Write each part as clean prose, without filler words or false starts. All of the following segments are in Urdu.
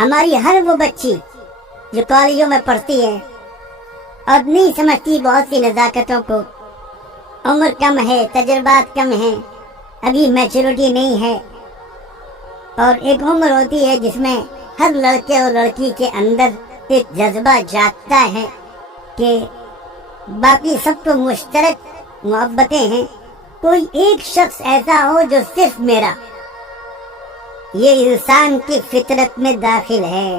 ہماری ہر وہ بچی جو کالجوں میں پڑھتی ہے اور نہیں سمجھتی بہت سی نزاکتوں کو، عمر کم ہے، تجربات کم ہیں، ابھی میچورٹی نہیں ہے، اور ایک عمر ہوتی ہے جس میں ہر لڑکے اور لڑکی کے اندر ایک جذبہ جاگتا ہے کہ باقی سب تو مشترک محبتیں ہیں، کوئی ایک شخص ایسا ہو جو صرف میرا۔ یہ انسان کی فطرت میں داخل ہے۔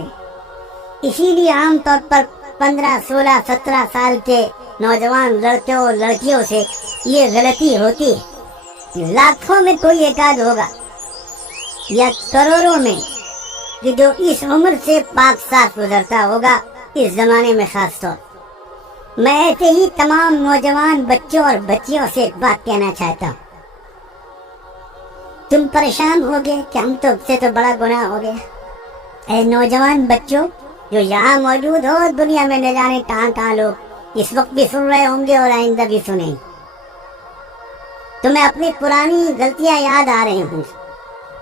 اسی لیے عام طور پر 15، 16، 17 سال کے نوجوان لڑکوں اور لڑکیوں سے یہ غلطی ہوتی ہے۔ لاکھوں میں کوئی ایک آدھ ہوگا یا کروڑوں میں کہ جو اس عمر سے پاک صاف گزرتا ہوگا، اس زمانے میں خاص طور۔ میں ایسے ہی تمام نوجوان بچوں اور بچیوں سے ایک بات کہنا چاہتا ہوں۔ تم پریشان ہو گئے کہ ہم سے تو بڑا گناہ ہو گیا۔ اے نوجوان بچوں جو یہاں موجود ہو، دنیا میں نہ جانے کہاں کہاں لوگ اس وقت بھی سن رہے ہوں گے اور آئندہ بھی سنیں، تمہیں اپنی پرانی غلطیاں یاد آ رہی ہوں۔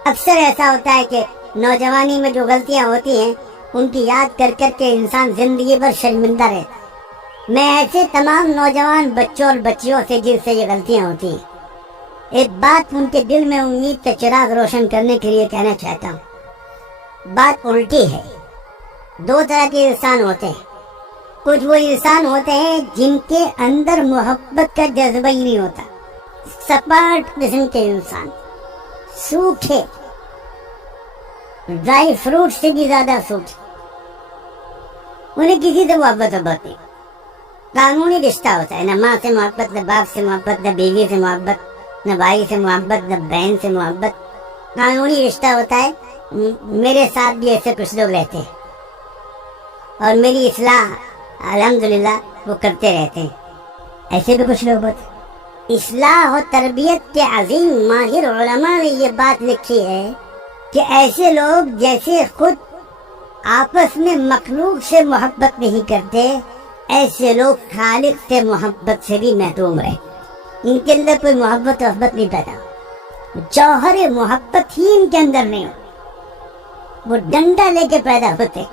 اکثر ایسا ہوتا ہے کہ نوجوانی میں جو غلطیاں ہوتی ہیں ان کی یاد کر کر کے انسان زندگی بھر شرمندہ رہتا ہے۔ میں ایسے تمام نوجوان بچوں اور بچیوں سے جن سے یہ غلطیاں ہوتی ہیں، ایک بات ان کے دل میں امید کا چراغ روشن کرنے کے لیے کہنا چاہتا ہوں۔ بات الٹی ہے۔ دو طرح کے انسان ہوتے ہیں۔ کچھ وہ انسان ہوتے ہیں جن کے اندر محبت کا جذبہ ہی نہیں ہوتا، سپاٹ قسم کے انسان، سوکھے، ڈرائی فروٹ سے بھی زیادہ سوکھے، انہیں کسی سے محبت نہیں۔ قانونی رشتہ ہوتا ہے، نہ ماں سے محبت، نہ باپ سے محبت، نہ بیوی سے محبت، نہ بھائی سے محبت، نہ بہن سے محبت، قانونی رشتہ ہوتا ہے۔ میرے ساتھ بھی ایسے کچھ لوگ رہتے ہیں اور میری اصلاح الحمدللہ وہ کرتے رہتے ہیں۔ ایسے بھی کچھ لوگ ہوتے ہیں۔ اصلاح و تربیت کے عظیم ماہر علماء نے یہ بات لکھی ہے کہ ایسے لوگ جیسے خود آپس میں مخلوق سے محبت نہیں کرتے، ایسے لوگ خالق سے محبت سے بھی محروم رہے۔ ان کے اندر کوئی محبت نہیں پیدا، جوہر محبت ہی ان کے اندر نہیں ہو، وہ ڈنڈا لے کے پیدا ہوتے،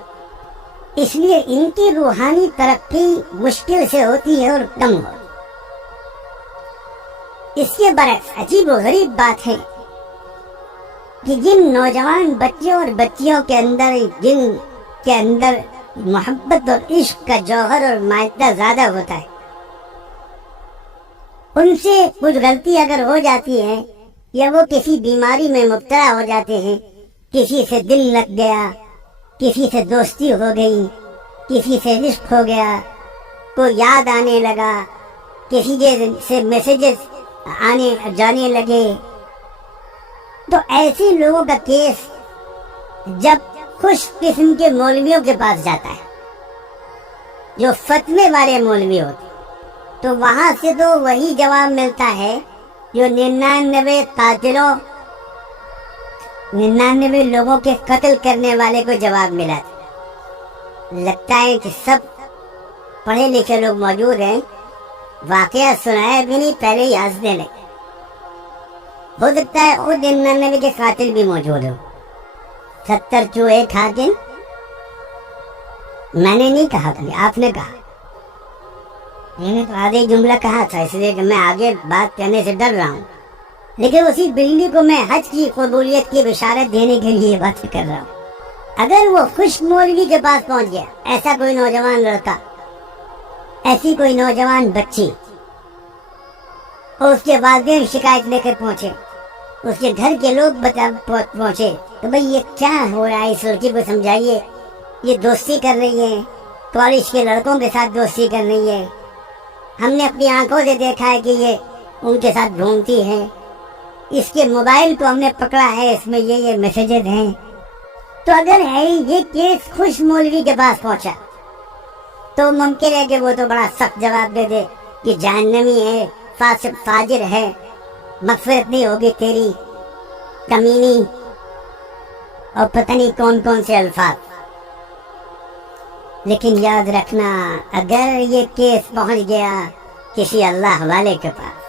اس لیے ان کی روحانی ترقی مشکل سے ہوتی ہے اور کم ہو۔ اس کے برعکس عجیب و غریب بات ہے کہ جن نوجوان بچوں اور بچیوں کے اندر، جن کے اندر محبت اور عشق کا جوہر اور مائدہ زیادہ ہوتا ہے، ان سے کچھ غلطی اگر ہو جاتی ہے یا وہ کسی بیماری میں مبتلا ہو جاتے ہیں، کسی سے دل لگ گیا، کسی سے دوستی ہو گئی، کسی سے عشق ہو گیا، کوئی یاد آنے لگا، کسی سے میسیجز آنے جانے لگے، تو ایسے لوگوں کا کیس جب خوش قسم کے مولویوں کے پاس جاتا ہے، جو فتوے والے مولوی ہوتے، تو وہاں سے تو وہی جواب ملتا ہے جو 99 لوگوں کے قتل کرنے والے کو جواب ملا تھا۔ لگتا ہے کہ سب پڑھے لکھے لوگ موجود ہیں، واقعہ سنایا بھی نہیں، پہلے ہی ہنسنے لگے۔ ہو سکتا ہے وہ 99 کے قاتل بھی موجود ہو۔ 70 چوہے کھا کے، میں نے نہیں کہا کبھی، آپ نے کہا، میں نے تو آدھے جملہ کہا تھا، اس لیے کہ میں آگے بات کرنے سے ڈر رہا ہوں، لیکن اسی بجلی کو میں حج کی قبولیت کی بشارت دینے کے لیے بات کر رہا ہوں۔ اگر وہ خوش مولوی کے پاس پہنچ گیا، ایسا کوئی نوجوان لڑکا، ایسی کوئی نوجوان بچی، اور اس کے والدین شکایت لے کر پہنچے، اس کے گھر کے لوگ پہنچے، تو بھئی یہ کیا ہو رہا ہے، اس لڑکی کو سمجھائیے، یہ دوستی کر رہی ہے، کالج کے لڑکوں کے ساتھ دوستی کر رہی ہے، ہم نے اپنی آنکھوں سے دیکھا ہے کہ یہ ان کے ساتھ گھومتی ہے، اس کے موبائل کو ہم نے پکڑا ہے، اس میں یہ میسیجز ہیں۔ تو اگر ہے یہ کیس خوش مولوی کے پاس پہنچا تو ممکن ہے کہ وہ تو بڑا سخت جواب دے دے کہ جہنمی ہے، فاسق فاجر ہے، مغفرت نہیں ہوگی تیری، کمینی، اور پتہ نہیں کون کون سے الفاظ۔ لیکن یاد رکھنا، اگر یہ کیس پہنچ گیا کسی اللہ والے کے پاس،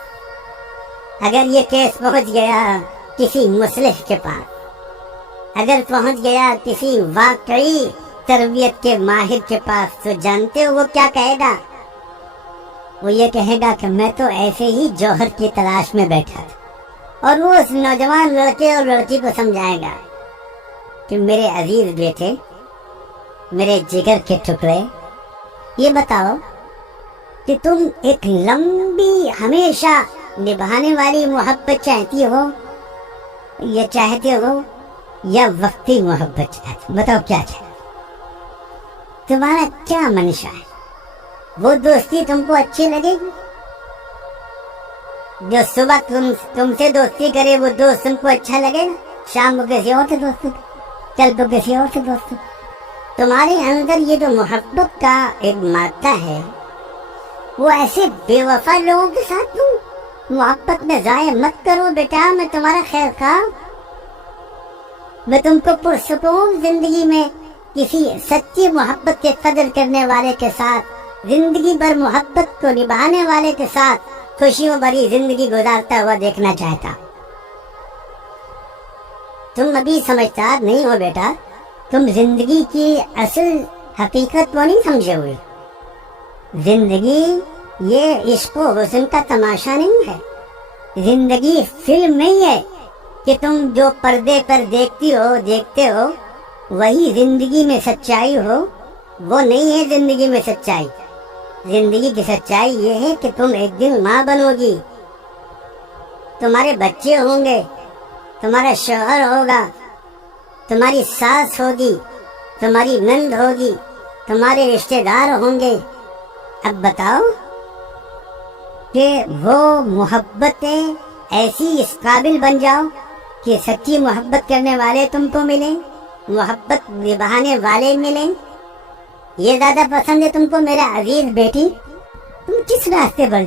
اگر یہ کیس پہنچ گیا کسی مصلح کے پاس، اگر پہنچ گیا کسی واقعی تربیت کے ماہر کے پاس تو جانتے ہو وہ کیا کہے گا؟ وہ یہ کہے گا کہ میں تو ایسے ہی جوہر کی تلاش میں بیٹھا تھا، اور وہ اس نوجوان لڑکے اور لڑکی کو سمجھائے گا کہ میرے عزیز بیٹے، میرے جگر کے ٹکڑے، یہ بتاؤ کہ تم ایک لمبی ہمیشہ نبھانے والی محبت چاہتی ہو، یہ چاہتے ہو، یا وقتی محبت چاہتے ہو؟ بتاؤ کیا چاہتے؟ تمہارا کیا منشا ہے؟ وہ دوستی تم کو اچھی لگے گی؟ جو صبح تم سے دوستی کرے وہ دوست تم کو اچھا لگے گا؟ شام کو کسی اور سے دوستی، کل کو کسی اور سے دوستی۔ تمہارے اندر یہ جو محبت کا ایک مادہ ہے، وہ ایسے بے وفا لوگوں کے ساتھ تم محبت میں ضائع مت کرو بیٹا، میں تمہارا خیر خواہ، میں تم کو پرسکون زندگی میں کسی سچی محبت کے قدر کرنے والے کے ساتھ، زندگی بھر محبت کو نبھانے والے کے ساتھ خوشیوں بھری زندگی گزارتا ہوا دیکھنا چاہتا۔ تم ابھی سمجھدار نہیں ہو بیٹا، تم زندگی کی اصل حقیقت کو نہیں سمجھے ہوئے۔ زندگی یہ عشق و حسن کا تماشا نہیں ہے، زندگی فلم نہیں ہے کہ تم جو پردے پر دیکھتے ہو وہی زندگی میں سچائی ہو، وہ نہیں ہے زندگی میں سچائی۔ زندگی کی سچائی یہ ہے کہ تم ایک دن ماں بنو گی، تمہارے بچے ہوں گے، تمہارا شوہر ہوگا، تمہاری ساس ہوگی، تمہاری نند ہوگی، تمہارے رشتہ دار ہوں گے۔ اب بتاؤ کہ وہ محبتیں ایسی اس قابل بن جاؤ کہ سچی محبت کرنے والے تم کو ملیں، محبت نبھانے والے ملیں۔ یہ زیادہ پسند ہے تم کو میرا عزیز بیٹی؟ تم کس راستے پر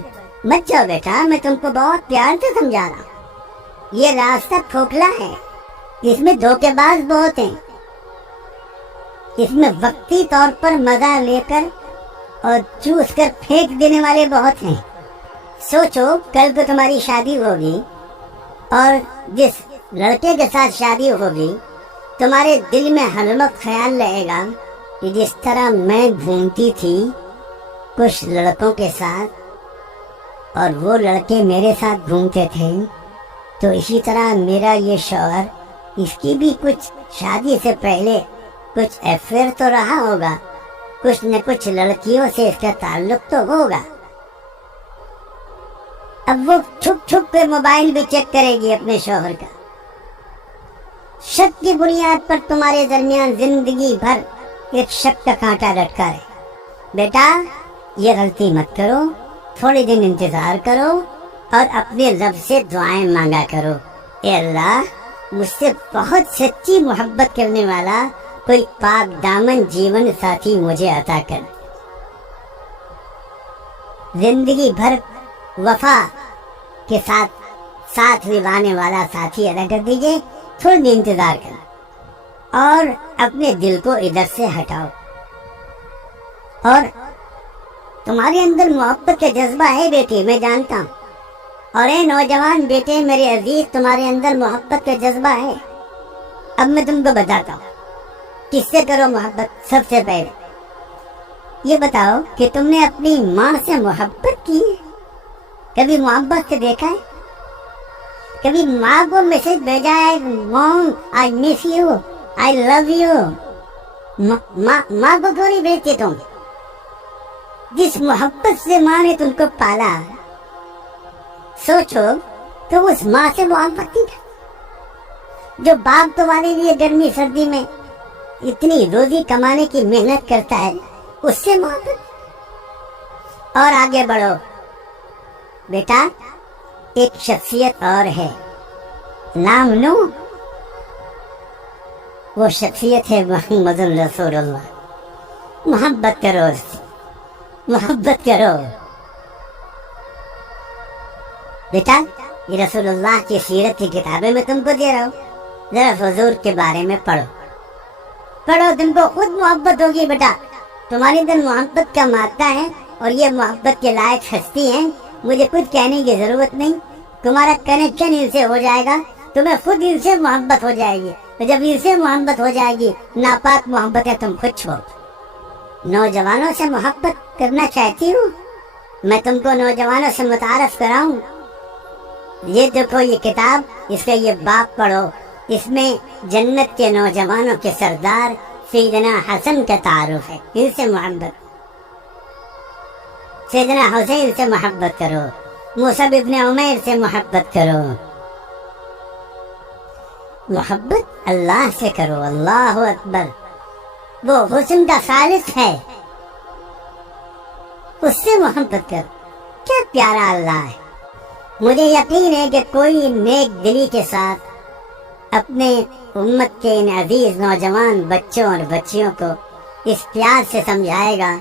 مت جاؤ بیٹا، میں تم کو بہت پیار سے سمجھا رہا ہوں۔ یہ راستہ کھوکھلا ہے، اس میں دھوکے باز بہت ہیں، اس میں وقتی طور پر مزہ لے کر اور چوس کر پھینک دینے والے بہت ہیں۔ سوچو کل کو تمہاری شادی ہوگی اور جس لڑکے کے ساتھ شادی ہوگی تمہارے دل میں ہرمت خیال رہے گا کہ جس طرح میں گھومتی تھی کچھ لڑکوں کے ساتھ اور وہ لڑکے میرے ساتھ گھومتے تھے، تو اسی طرح میرا یہ شوہر، اس کی بھی کچھ شادی سے پہلے کچھ افیئر تو رہا ہوگا، کچھ نہ کچھ لڑکیوں سے اس کا تعلق تو ہوگا۔ اب وہ چھپ چھپ کے موبائل بھی چیک کرے گی اپنے شوہر کا۔ شک کی بنیاد پر تمہارے درمیان زندگی بھر ایک شک کا کانٹا لٹکا رہے۔ بیٹا یہ غلطی مت کرو، تھوڑے دن انتظار کرو اور اپنے رب سے دعائیں مانگا کرو، اے اللہ مجھ سے بہت سچی محبت کرنے والا کوئی پاک دامن جیون ساتھی مجھے عطا کر۔ زندگی بھر وفا کے ساتھ نبھانے والا ساتھی ادا کر دیجئے، تھوڑی دیر انتظار کرو اور اپنے دل کو ادھر سے ہٹاؤ۔ اور تمہارے اندر محبت کا جذبہ ہے بیٹی، میں جانتا ہوں، اور اے نوجوان بیٹے میرے عزیز، تمہارے اندر محبت کا جذبہ ہے۔ اب میں تم کو بتاتا ہوں کس سے کرو محبت۔ سب سے پہلے یہ بتاؤ کہ تم نے اپنی ماں سے محبت کی ہے؟ کبھی محبت سے دیکھا ہے؟ کبھی ماں کو میسج بھیجا ہے، مام آئی miss you, I love you? ماں کو کیوں نہیں بھیجتے تم؟ جس محبت سے ماں نے تم کو پالا، سوچو تو اس ماں سے محبت نہیں تھا۔ جو باپ تمہارے لیے گرمی سردی میں اتنی روزی کمانے کی محنت کرتا ہے، اس سے محبت۔ اور آگے بڑھو بیٹا، ایک شخصیت اور ہے، نام لو، وہ شخصیت ہے محمد رسول اللہ۔ محبت کرو اس سے، محبت کرو بیٹا۔ یہ رسول اللہ کی سیرت کی کتابیں میں تم کو دے رہا ہوں، ذرا حضور کے بارے میں پڑھو، تم کو خود محبت ہوگی بیٹا۔ تمہارے اندر محبت کا مادہ ہے اور یہ محبت کے لائق ہستی ہیں، مجھے کچھ کہنے کی ضرورت نہیں، تمہارا کنیکشن ان سے ہو جائے گا، تمہیں خود ان سے محبت ہو جائے گی۔ تو جب اسے محبت ہو جائے گی ناپاک محبت ہے تم خود چھوڑ۔ نوجوانوں سے محبت کرنا چاہتی ہوں، میں تم کو نوجوانوں سے متعارف کراؤں۔ یہ دیکھو یہ کتاب، اس کا یہ باب پڑھو، اس میں جنت کے نوجوانوں کے سردار سیدنا حسن کا تعارف ہے۔ ان سے محبت، سیدنا حسین سے محبت کرو، مصعب ابن عمیر سے محبت کرو۔ محبت اللہ سے کرو، اللہ اکبر، وہ حسن کا خالق ہے، اس سے محبت کرو۔ کیا پیارا اللہ ہے۔ مجھے یقین ہے کہ کوئی نیک دلی کے ساتھ اپنے امت کے ان عزیز نوجوان بچوں اور بچیوں کو اس پیار سے سمجھائے گا